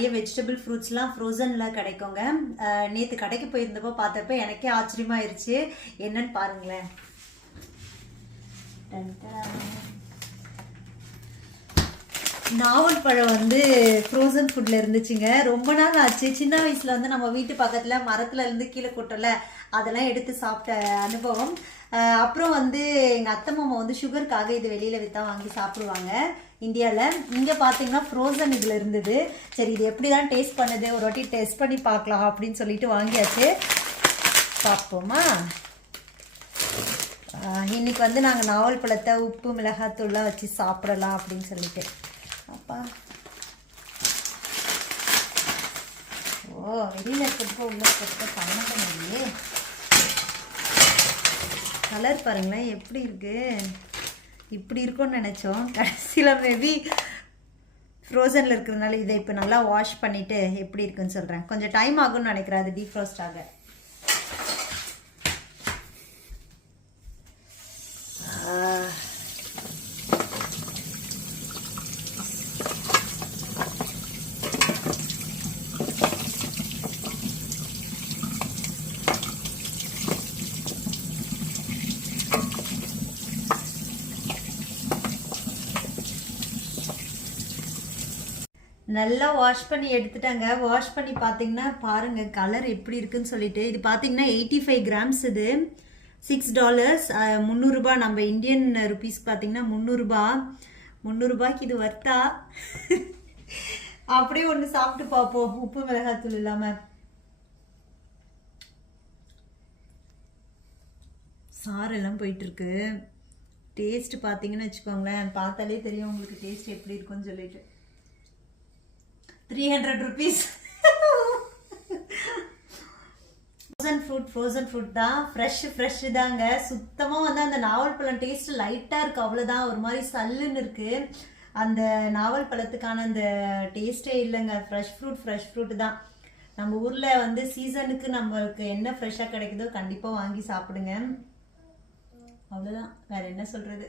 நிறைய வெஜிடபிள் ஃப்ரூட்ஸ்லாம் ஃப்ரோசனில் கிடைக்குங்க. நேற்று கடைக்கு போயிருந்தப்போ பார்த்தப்ப எனக்கே ஆச்சரியமாயிருச்சு. என்னன்னு பாருங்களேன். நாவல் பழம் வந்து ஃப்ரோசன் ஃபுட்ல இருந்துச்சுங்க. ரொம்ப நாள் ஆச்சு. சின்ன வயசுல வந்து நம்ம வீட்டு பக்கத்துல மரத்துல இருந்து கீழே கொட்டல அதெல்லாம் எடுத்து சாப்பிட்ட அனுபவம். அப்புறம் வந்து எங்கள் அத்தை மாமா வந்து சுகருக்காக இது வெளியில் விற்றா வாங்கி சாப்பிடுவாங்க இந்தியாவில் இங்கே பார்த்தீங்கன்னா ஃப்ரோசன் இதில் இருந்தது. சரி இது எப்படிதான் டேஸ்ட் பண்ணுது? ஒரு வாட்டி டெஸ்ட் பண்ணி பார்க்கலாம் அப்படின்னு சொல்லிட்டு வாங்கியாச்சு. பார்ப்போமா இன்னைக்கு வந்து நாங்கள் நாவல் பழத்தை உப்பு மிளகாத்தூள்லாம் வச்சு சாப்பிடலாம் அப்படின்னு சொல்லிட்டு. அப்பா ஓ வெளியில் இருக்கிறதுக்கு உள்ள இருக்கிறதுக்கு சம்மந்தம் இல்லையே கலர் பாருங்களேன் எப்படி இருக்கு? இப்படி இருக்கும்னு நினச்சோம். கடைசியில் மேபி ஃப்ரோசனில் இருக்கிறதுனால இதை இப்போ நல்லா வாஷ் பண்ணிவிட்டு எப்படி இருக்குன்னு சொல்கிறேன் கொஞ்சம் டைம் ஆகும்னு நினைக்கிறேன் அது டீஃப்ரோஸ்ட் ஆக. நல்லா வாஷ் பண்ணி எடுத்துட்டாங்க. வாஷ் பண்ணி பார்த்தீங்கன்னா பாருங்கள் கலர் எப்படி இருக்குன்னு சொல்லிட்டு. இது பார்த்தீங்கன்னா எயிட்டி ஃபைவ் கிராம்ஸ் இது சிக்ஸ் டாலர்ஸ் முந்நூறுரூபா நம்ம இந்தியன் ருபீஸ் பார்த்தீங்கன்னா முந்நூறுரூபா முந்நூறுரூபாய்க்கு இது வர்த்தா அப்படியே ஒன்று சாப்பிட்டு பார்ப்போம் உப்பு மிளகாத்தூள் இல்லாமல் சாரெல்லாம் போயிட்டுருக்கு. டேஸ்ட்டு டேஸ்ட் பார்த்தீங்கன்னு வச்சுக்கோங்களேன். பார்த்தாலே தெரியும் உங்களுக்கு டேஸ்ட் எப்படி இருக்கும்னு சொல்லிட்டு. Three hundred rupees frozen fruit frozen fruit தான். ஃப்ரெஷ் ஃப்ரெஷ் தாங்க. சுத்தமாக வந்து அந்த நாவல் பழம் டேஸ்ட் லைட்டாக இருக்குது அவ்வளோதான் ஒரு மாதிரி சல்லுன்னு இருக்குது அந்த நாவல் பழத்துக்கான அந்த டேஸ்ட்டே இல்லைங்க. ஃப்ரெஷ் ஃப்ரூட் ஃப்ரெஷ் ஃப்ரூட் தான். நம்ம ஊரில் வந்து சீசனுக்கு நம்மளுக்கு என்ன ஃப்ரெஷ்ஷாக கிடைக்குதோ கண்டிப்பாக வாங்கி சாப்பிடுங்க. அவ்வளோதான் வேற என்ன சொல்கிறது